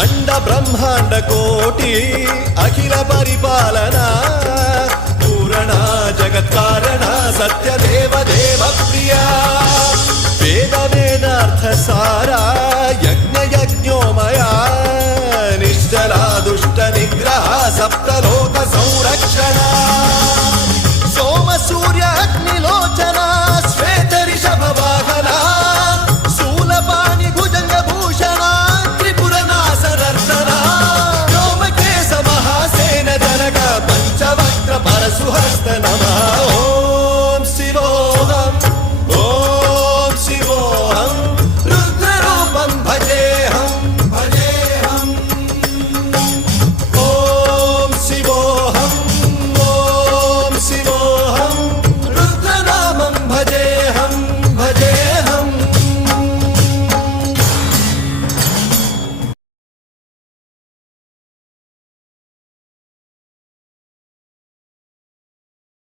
अंड ब्रह्मांड कोटि अखिल परिपालना पूरणा जगत्कारणा सत्यदेव देव प्रिया वेद वेदार्थ सारा यज्ञ यज्ञोमय